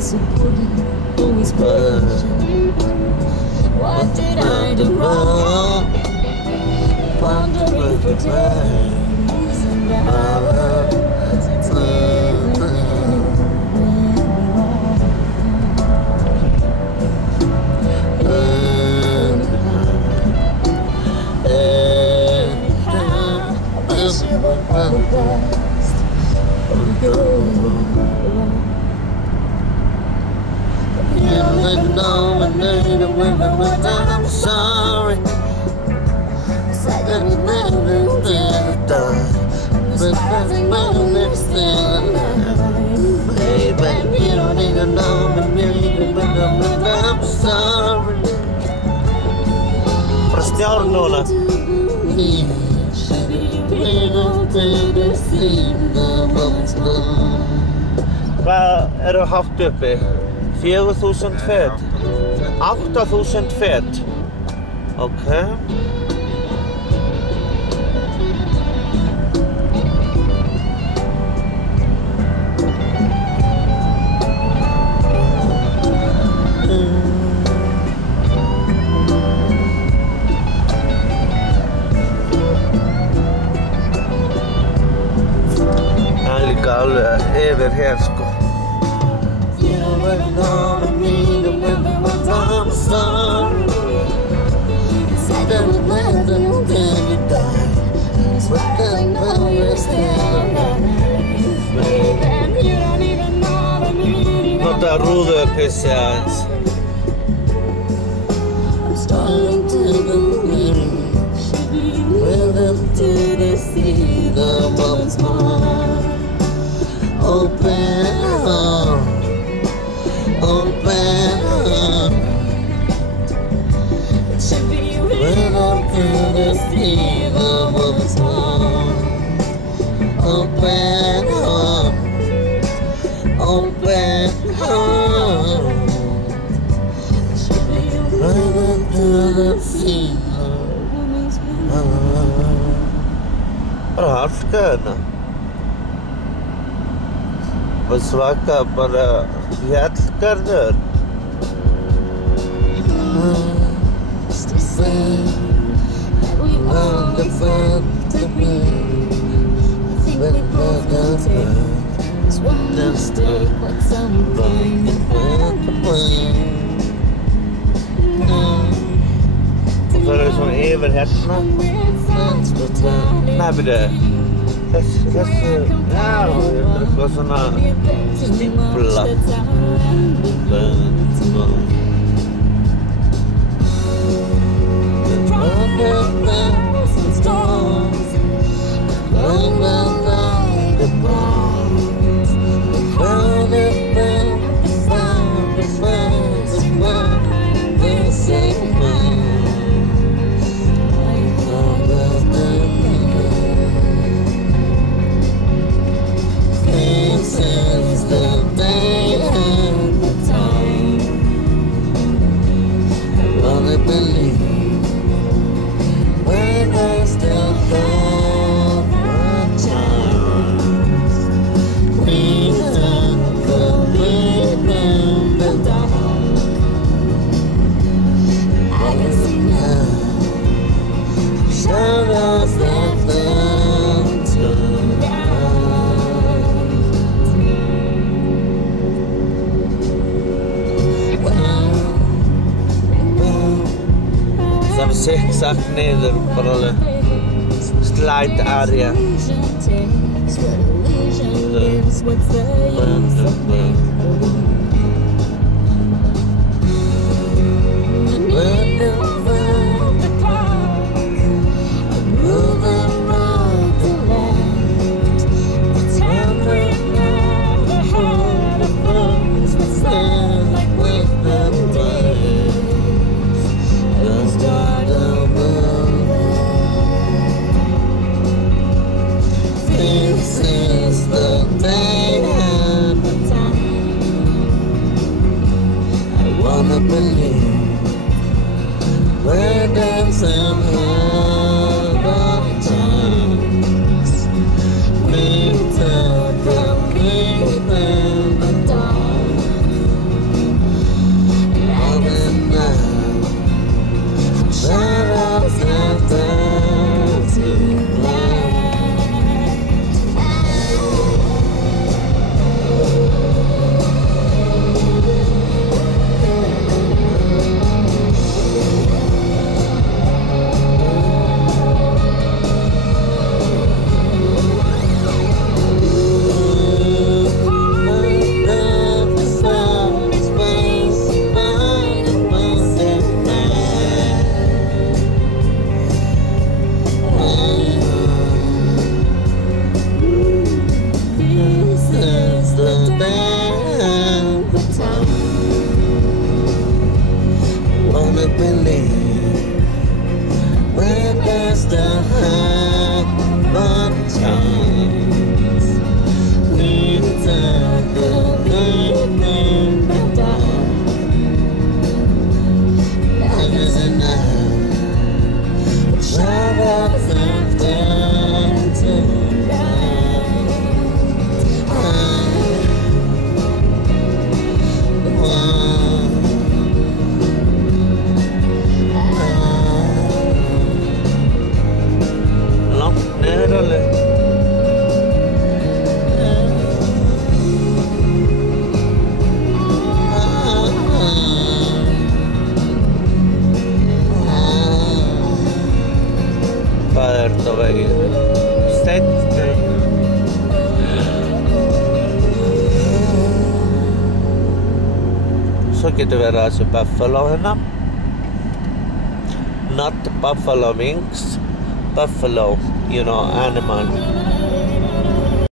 supporting, always pushing. What did I do wrong? Pondering for days and hours the best of you're nominated women, but I'm sorry. Said that we never did die, but that's still alive. Baby, you don't need to nominate, but I'm sorry. Простернула. Hvað eru hátt uppi? 4.000 fet? 8.000 fet? Ok. Alveg yfir hér sko. Nota rúðupissi aðeins. Open up, open up. It should be rhythm to the sea, the woman's heart. Open up, open up. It should be rhythm to the sea, the woman's heart. Bara hálka hérna. Og svaka bara fjallgarður. It's to say that we always have to be. I think we both can take this one mistake like something that happened. Og það svona yfir hérna. Nei, byrju. Þessu, já, eitthvað svona stífla. Zigzag niður, bara alveg slide area. believe when there's the half of chance we take the living the dark. Love is enough. Shadows after tonight. Langt ned, eller? Faderto vägen. Sätt dig. Så getur verið að þessu buffalo hérna. Not buffalo wings. Buffalo, you know, animal.